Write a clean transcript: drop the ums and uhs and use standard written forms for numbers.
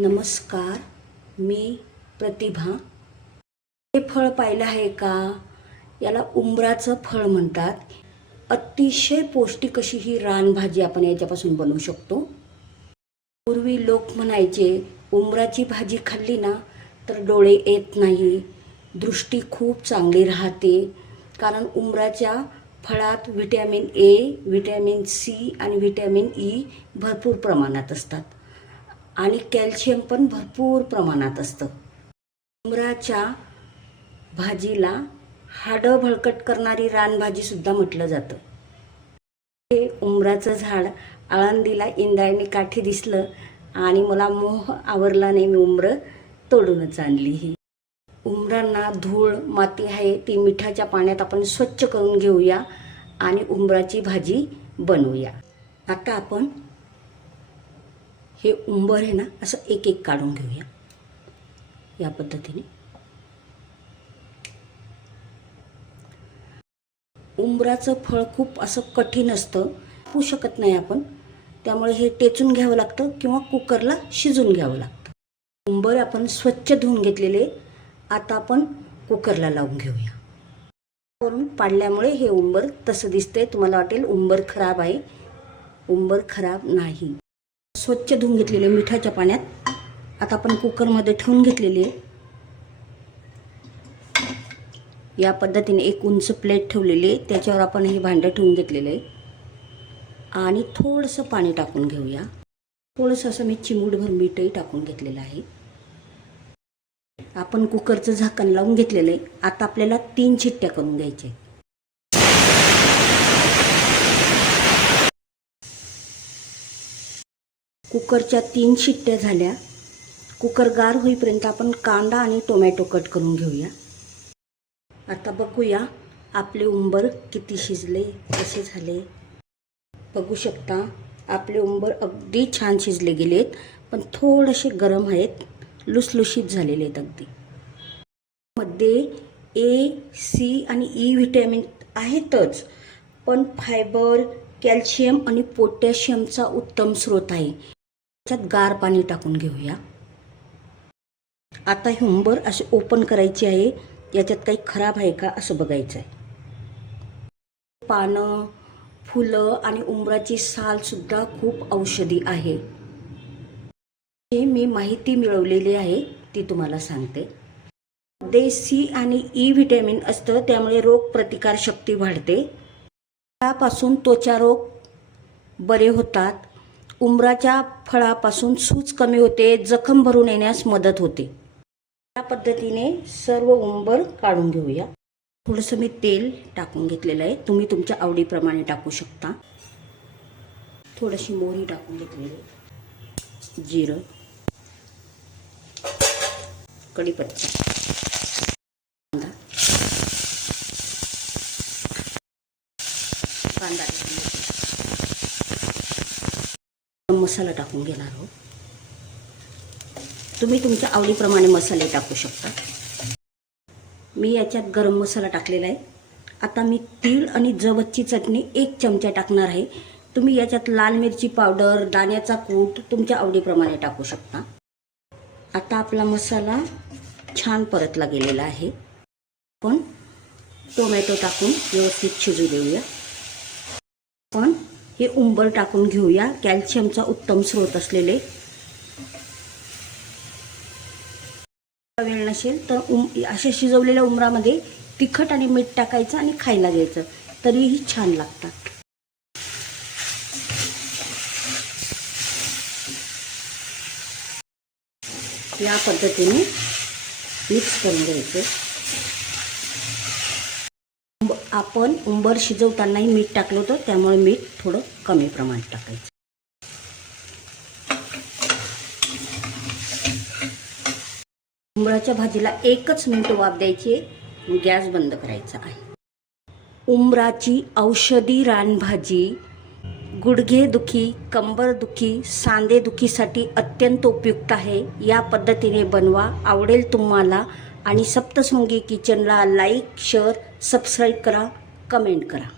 नमस्कार, मी प्रतिभा. हे फळ पाहिलं आहे का? याला उंबराचं फळ म्हणतात. अतिशय पौष्टिक अशी ही रानभाजी आपण याच्यापासून बनवू शकतो. पूर्वी लोक म्हणायचे उंबराची भाजी खाल्ली ना तर डोळे येत नाही, दृष्टी खूप चांगली राहते. कारण उंबराच्या फळात व्हिटॅमिन ए, व्हिटॅमिन सी आणि व्हिटॅमिन ई भरपूर प्रमाणात असतात आणि कॅल्शियम पण भरपूर प्रमाणात असतं. उंबराच्या भाजीला हाडं बळकट करणारी रानभाजीसुद्धा म्हटलं जातं. हे उंबराचं झाड आळंदीला इंद्रायणी काठी दिसलं आणि मला मोह आवरला नाही. मी उंबरं तोडूनच आणली. ही उंबरांना धूळ माती आहे ती मिठाच्या पाण्यात आपण स्वच्छ करून घेऊया आणि उंबराची भाजी बनवूया. आता आपण हे उंबर आहे ना असं एक एक काढून घेऊया या पद्धतीने. उंबराचं फळ खूप असं कठीण असतं, खाऊ शकत नाही आपण. त्यामुळे हे टेचून घ्यावं लागतं किंवा कुकरला शिजून घ्यावं लागतं. उंबर आपण स्वच्छ धुवून घेतलेले आता आपण कुकरला लावून घेऊया. वरून पाडल्यामुळे हे उंबर तसं दिसतंय. तुम्हाला वाटेल उंबर खराब आहे. उंबर खराब नाही. स्वच्छ धुवून घेतलेले मिठाच्या पाण्यात आता आपण कुकरमध्ये ठेवून घेतलेले. या पद्धतीने एक उंच प्लेट ठेवलेली, त्याच्यावर आपण हे भांडं ठेवून घेतलेलं आहे आणि थोडंसं पाणी टाकून घेऊया. थोडंसं असं मी चिमूटभर मीठही टाकून घेतलेलं आहे. आपण कुकरचं झाकण लावून घेतलेलं आहे. आता आपल्याला 3 शिट्ट्या करून घ्यायच्या. कुकरच्या 3 शिट्ट्या झाल्या. कुकर गार होईपर्यंत आपण कांदा आणि टोमॅटो कट करून घेऊया. आता बघूया आपले उंबर किती शिजले, कसे झाले. बघू शकता आपले उंबर अगदी छान शिजले गेलेत, पण थोडेसे गरम आहेत, लुसलुशीत झालेले आहेत अगदी. मध्ये ए, सी आणि ई व्हिटॅमिन आहेतच, पण फायबर, कॅल्शियम आणि पोटॅशियमचा उत्तम स्रोत आहे. त्याच्यात गार पाणी टाकून घेऊया. आता हे उंबर असे ओपन करायचे आहे. याच्यात काही खराब आहे का असं बघायचं आहे. पानं, फुलं आणि उंबराची सालसुद्धा खूप औषधी आहे. ही मी माहिती मिळवलेली आहे ती तुम्हाला सांगते. मध्ये सी आणि ई व्हिटॅमिन असतं, त्यामुळे रोग प्रतिकार शक्ती वाढते. त्यापासून त्वचा रोग बरे होतात. उंबराच्या फळापासून सूज कमी होते, जखम भरून येण्यास मदत होते. या पद्धतीने सर्व उंबर काढून घेऊया. थोडंसं मी तेल टाकून घेतलेलं आहे, तुम्ही तुमच्या आवडीप्रमाणे टाकू शकता. थोडीशी मोहरी टाकून घेतलेली, जिरं, कढीपत्ता, कांदा मसाला टाकून घेणार आहोत. तुम्ही तुमच्या आवडीप्रमाणे मसाले टाकू शकता. मी याच्यात गरम मसाला टाकलेला आहे. आता मी तीळ आणि जवसची चटणी 1 चमचा टाकणार आहे. तुम्ही याच्यात लाल मिरची पावडर, दाण्याचा कूट तुमच्या आवडीप्रमाणे टाकू शकता. आता आपला मसाला छान परतला गेलेला आहे. आपण टोमॅटो टाकून व्यवस्थित शिजू देऊया. पण हे उंबर टाकून घेऊया, कॅल्शियमचा उत्तम स्रोत असलेले. वेळ नसेल तर अशा शिजवलेल्या उंबरामध्ये तिखट आणि मीठ टाकायचं आणि खायला घ्यायचं, तरीही छान लागतात. या पद्धतीने मिक्स करून घ्यायचं. आपण उंबर शिजवतानाही मीठ टाकलं होतं, त्यामुळे मीठ थोडं कमी प्रमाणात टाकायचं. उंबराच्या भाजीला 1च मिनिट वाफ द्यायची, गॅस बंद करायचा आहे. उंबराची औषधी रानभाजी गुडघेदुखी, कंबरदुखी, सांधेदुखीसाठी अत्यंत उपयुक्त आहे. या पद्धतीने बनवा, आवडेल तुम्हाला. आणि सप्तशृंगी किचनला लाईक, शेअर, सबस्क्राईब करा, कमेंट करा.